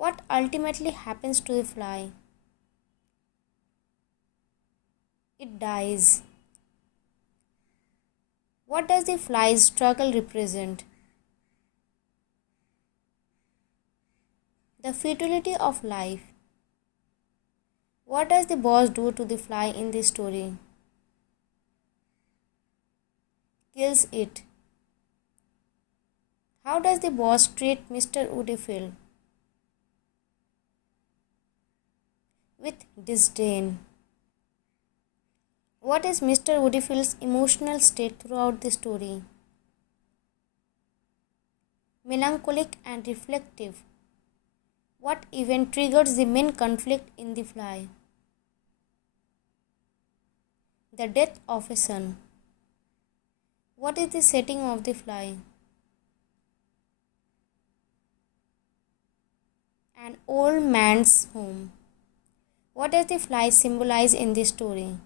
What ultimately happens to the fly? It dies. What does the fly's struggle represent? The futility of life. What does the boss do to the fly in this story? Kills it. How does the boss treat Mr. Woodfield? With disdain. What is Mr. Woodfield's emotional state throughout the story? Melancholic and reflective. What event triggers the main conflict in the fly? The death of a son. What is the setting of the fly? An old man's home. What does the fly symbolize in this story?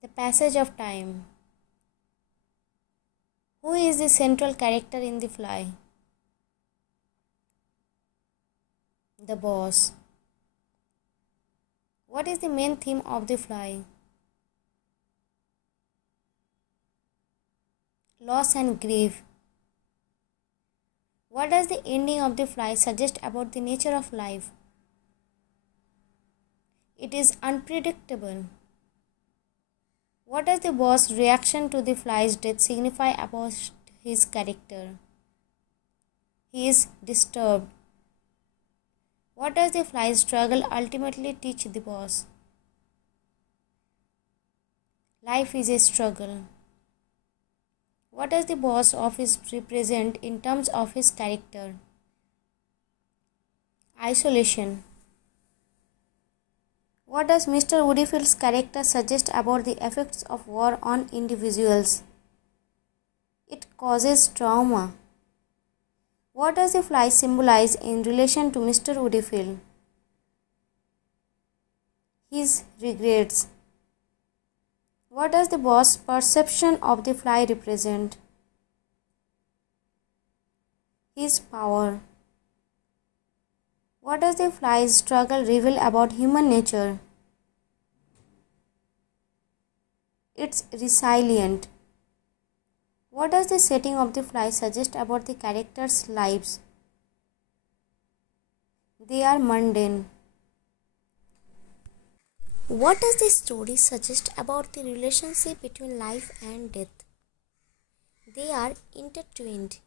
The passage of time. Who is the central character in the fly? The boss. What is the main theme of the fly? Loss and grief. What does the ending of the fly suggest about the nature of life? It is unpredictable. What does the boss' reaction to the fly's death signify about his character? He is disturbed. What does the fly's struggle ultimately teach the boss? Life is a struggle. What does the boss office represent in terms of his character? Isolation. What does Mr. Woodfield's character suggest about the effects of war on individuals? It causes trauma. What does the fly symbolize in relation to Mr. Woodfield? His regrets. What does the boss' perception of the fly represent? His power. What does the fly's struggle reveal about human nature? It's resilient. What does the setting of the fly suggest about the characters' lives? They are mundane. What does the story suggest about the relationship between life and death? They are intertwined.